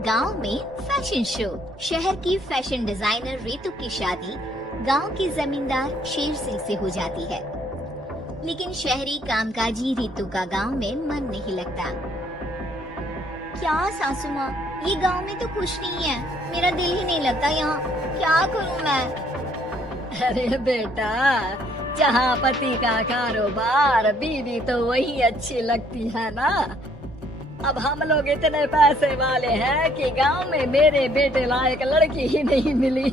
गांव में fashion show. शहर की फैशन डिजाइनर रितु की शादी गांव के जमींदार शेर सिंह से हो जाती है, लेकिन शहरी कामकाजी रितु का गांव में मन नहीं लगता। क्या सासू माँ, ये गांव में तो खुश नहीं है, मेरा दिल ही नहीं लगता यहाँ, क्या करूँ मैं? अरे बेटा, जहाँ पति का कारोबार, बीवी तो वही अच्छी लगती है ना। अब हम लोग इतने पैसे वाले हैं कि गांव में मेरे बेटे लायक लड़की ही नहीं मिली।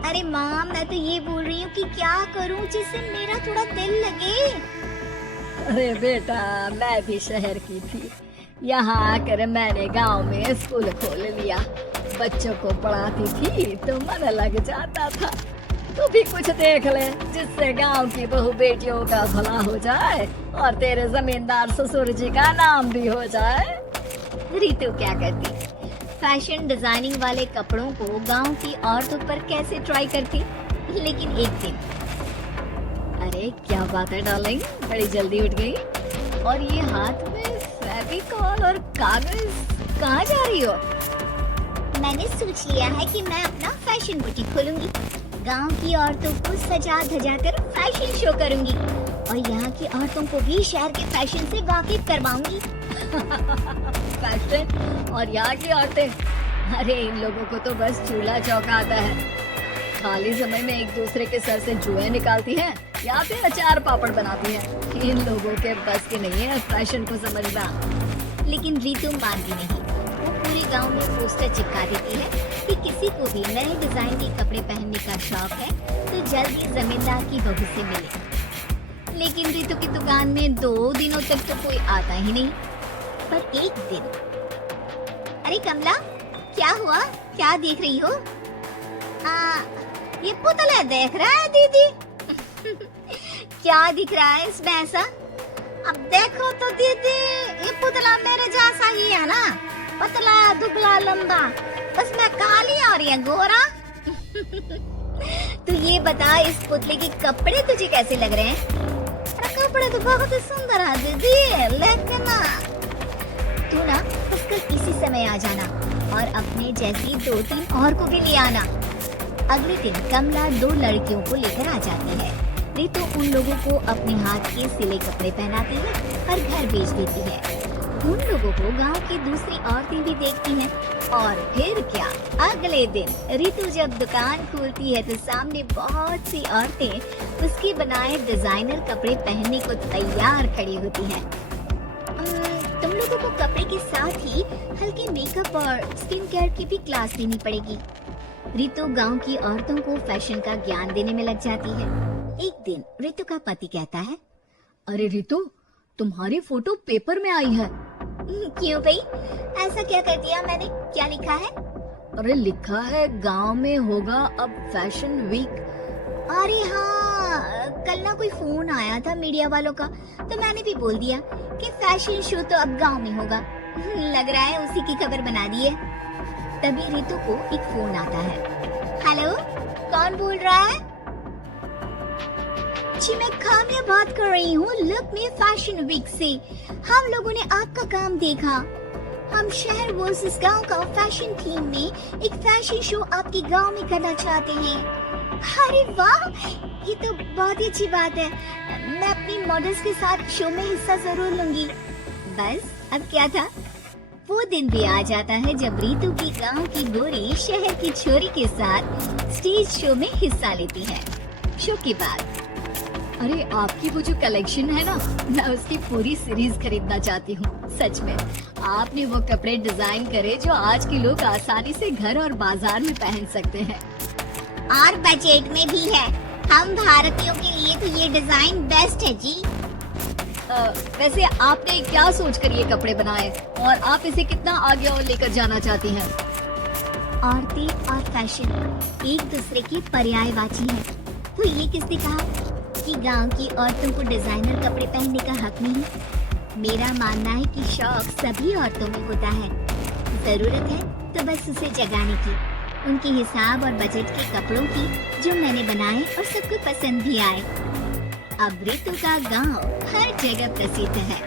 अरे माँ, मैं तो ये बोल रही हूँ कि क्या करूँ जिससे मेरा थोड़ा दिल लगे। अरे बेटा, मैं भी शहर की थी, यहाँ आकर मैंने गांव में स्कूल खोल लिया। बच्चों को पढ़ाती थी तो मन लग जाता था। तू भी कुछ देख ले जिससे गांव की बहू बेटियों का भला हो जाए और तेरे जमींदार ससुर जी का नाम भी हो जाए। रितु क्या करती, फैशन डिजाइनिंग वाले कपड़ों को गांव की औरतों पर कैसे ट्राई करती। लेकिन एक दिन, अरे क्या बात है डार्लिंग, बड़ी जल्दी उठ गई। और ये हाथ में फेविकॉल और कागज, कहाँ जा रही हो? मैंने सोच लिया है कि मैं अपना फैशन बुटीक खोलूंगी। गांव की औरतों को सजा धजा कर फैशन शो करूंगी और यहाँ की औरतों को भी शहर के फैशन से वाकिफ करवाऊंगी। फैशन और यहाँ की औरतें, अरे इन लोगों को तो बस चूल्हा चौका आता है। खाली समय में एक दूसरे के सर से जुए निकालती हैं या फिर अचार पापड़ बनाती हैं। इन लोगों के बस के नहीं है फैशन को समझना। लेकिन रितु मानती नहीं। वो पूरे गांव में पोस्टर चिपका देती है कि किसी को भी नए डिजाइन के कपड़े पहनने का शौक है तो जल्दी जमींदार की बहू से मिले। लेकिन रितु की दुकान में 2 दिनों तक तो कोई आता ही नहीं। पर एक दिन, अरे कमला, क्या हुआ, क्या देख रही हो? ये पुतला देख रहा है दीदी। क्या दिख रहा है इसमें ऐसा? अब देखो तो दीदी, ये पुतला मेरे जैसा ही है ना, पतला दुबला लंबा, बस मैं काली और ये गोरा। तू ये बता, इस पुतले के कपड़े तुझे कैसे लग रहे हैं? कपड़े तो बहुत ही सुंदर है दीदी, लेकिन तू ना बस कल इसी समय आ जाना और अपने जैसी 2-3 और को भी ले आना। अगले दिन कमला 2 लड़कियों को लेकर आ जाती है। रितु उन लोगों को अपने हाथ के सिले कपड़े पहनाती है और घर भेज देती है। उन लोगों को गांव की दूसरी औरतें भी देखती हैं। और फिर क्या, अगले दिन रितु जब दुकान खोलती है तो सामने बहुत सी औरतें उसके बनाए डिजाइनर कपड़े पहनने को तैयार खड़ी होती हैं। तुम लोगों को कपड़े के साथ ही हल्के मेकअप और स्किन केयर की भी क्लास लेनी पड़ेगी। रितु गांव की औरतों को फैशन का ज्ञान देने में लग जाती है। एक दिन रितु का पति कहता है, अरे रितु, तुम्हारी फोटो पेपर में आई है। क्यों भाई, ऐसा क्या कर दिया मैंने, क्या लिखा है? अरे लिखा है गांव में होगा अब फैशन वीक। अरे हाँ, कल ना कोई फोन आया था मीडिया वालों का, तो मैंने भी बोल दिया कि फैशन शो तो अब गांव में होगा। लग रहा है उसी की खबर बना दी है। तभी रितु को एक फोन आता है। हेलो, कौन बोल रहा है? जी मैं काम्या बात कर रही हूँ, लुक में फैशन वीक से। हम लोगों ने आपका काम देखा। हम शहर वर्सेस गांव का फैशन थीम में एक फैशन शो आपके गांव में करना चाहते हैं। अरे वाह, ये तो बहुत ही अच्छी बात है। मैं अपनी मॉडल्स के साथ शो में हिस्सा जरूर लूंगी। बस अब क्या था, वो दिन भी आ जाता है जब रितु की गांव की गोरी शहर की छोरी के साथ स्टेज शो में हिस्सा लेती है। शो के बाद, अरे आपकी वो जो कलेक्शन है ना, मैं उसकी पूरी सीरीज खरीदना चाहती हूँ। सच में आपने वो कपड़े डिजाइन करे जो आज के लोग आसानी से घर और बाजार में पहन सकते हैं। और बजट में भी है। हम भारतीयों के लिए तो ये डिजाइन बेस्ट है जी। वैसे आपने क्या सोचकर ये कपड़े बनाए और आप इसे कितना आगे और लेकर जाना चाहती हैं? औरतें और फैशन एक दूसरे के पर्यायवाची है। तो ये किसने कहा कि गांव की औरतों को डिजाइनर कपड़े पहनने का हक नहीं? मेरा मानना है कि शौक सभी औरतों में होता है। जरूरत है तो बस उसे जगाने की, उनके हिसाब और बजट के कपड़ों की जो मैंने बनाए और सबको पसंद भी आए। अब रितु का गांव हर जगह प्रसिद्ध है।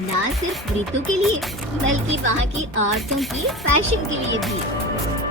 ना सिर्फ ऋतु के लिए बल्कि वहाँ की औरतों की फैशन के लिए भी।